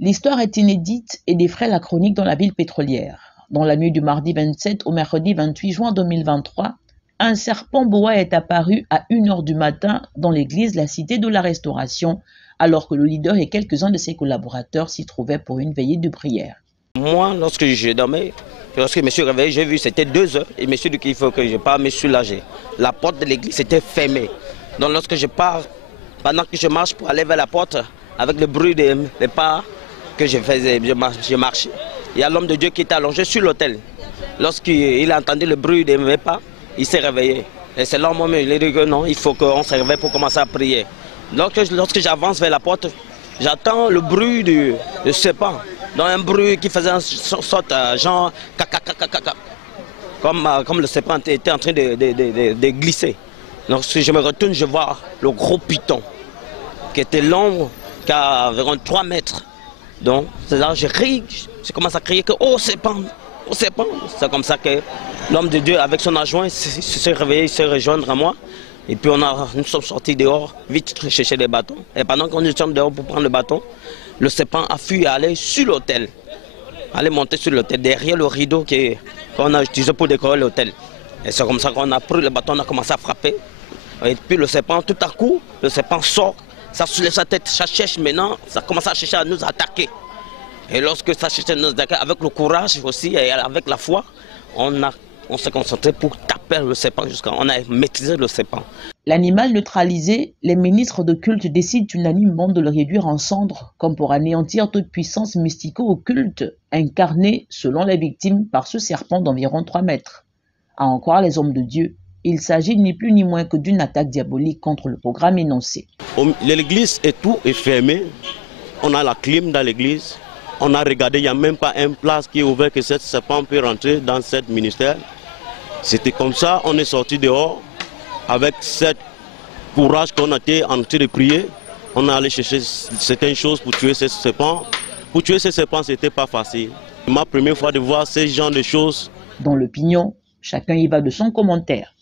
L'histoire est inédite et défraie la chronique dans la ville pétrolière. Dans la nuit du mardi 27 au mercredi 28 juin 2023, un serpent boa est apparu à 1h du matin dans l'église La Cité de la Restauration, alors que le leader et quelques-uns de ses collaborateurs s'y trouvaient pour une veillée de prière. Moi, lorsque je dormais, lorsque je me suis réveillé, j'ai vu c'était 2 heures et je me suis dit qu'il faut que je parte me soulager. La porte de l'église était fermée. Donc lorsque je pars, pendant que je marche pour aller vers la porte, avec le bruit des pas que je faisais, je marchais. Il y a l'homme de Dieu qui était allongé sur l'autel. Lorsqu'il a entendu le bruit de mes pas, il s'est réveillé. Et c'est là où moi, il a dit que non, il faut qu'on se réveille pour commencer à prier. Lorsque j'avance vers la porte, j'entends le bruit du serpent. Donc un bruit qui faisait une sorte genre comme le serpent était en train de glisser. Donc si je me retourne, je vois le gros python qui était long, qui a environ 3 mètres. Donc c'est là que je commence à crier que oh serpent, oh serpent. C'est comme ça que l'homme de Dieu avec son adjoint s'est réveillé, il s'est rejoindre à moi. Et puis nous sommes sortis dehors, vite chercher des bâtons. Et pendant qu'on nous sommes dehors pour prendre le bâton, le serpent a fui aller sur l'autel. Aller monter sur l'autel, derrière le rideau qu'on a utilisé pour décorer l'autel. Et c'est comme ça qu'on a pris le bâton, on a commencé à frapper. Et puis le serpent, tout à coup, le serpent sort, ça soulève sa tête, ça cherche maintenant, ça commence à chercher à nous attaquer. Et lorsque ça cherche à nous attaquer, avec le courage aussi et avec la foi, on s'est concentré pour taper le serpent jusqu'à on a maîtrisé le serpent. L'animal neutralisé, les ministres de culte décident unanimement de le réduire en cendres, comme pour anéantir toute puissance mystico-occulte incarnée, selon les victimes, par ce serpent d'environ 3 mètres. À en croire les hommes de Dieu, il s'agit ni plus ni moins que d'une attaque diabolique contre le programme énoncé. L'église tout est fermée, on a la clim dans l'église, on a regardé, il n'y a même pas une place qui est ouverte que ce serpent peut rentrer dans ce ministère. C'était comme ça, on est sorti dehors avec ce courage qu'on a été en train de prier. On est allé chercher certaines choses pour tuer ce serpent. Pour tuer ce serpent, ce n'était pas facile. C'est ma première fois de voir ce genre de choses. Dans l'opinion, chacun y va de son commentaire.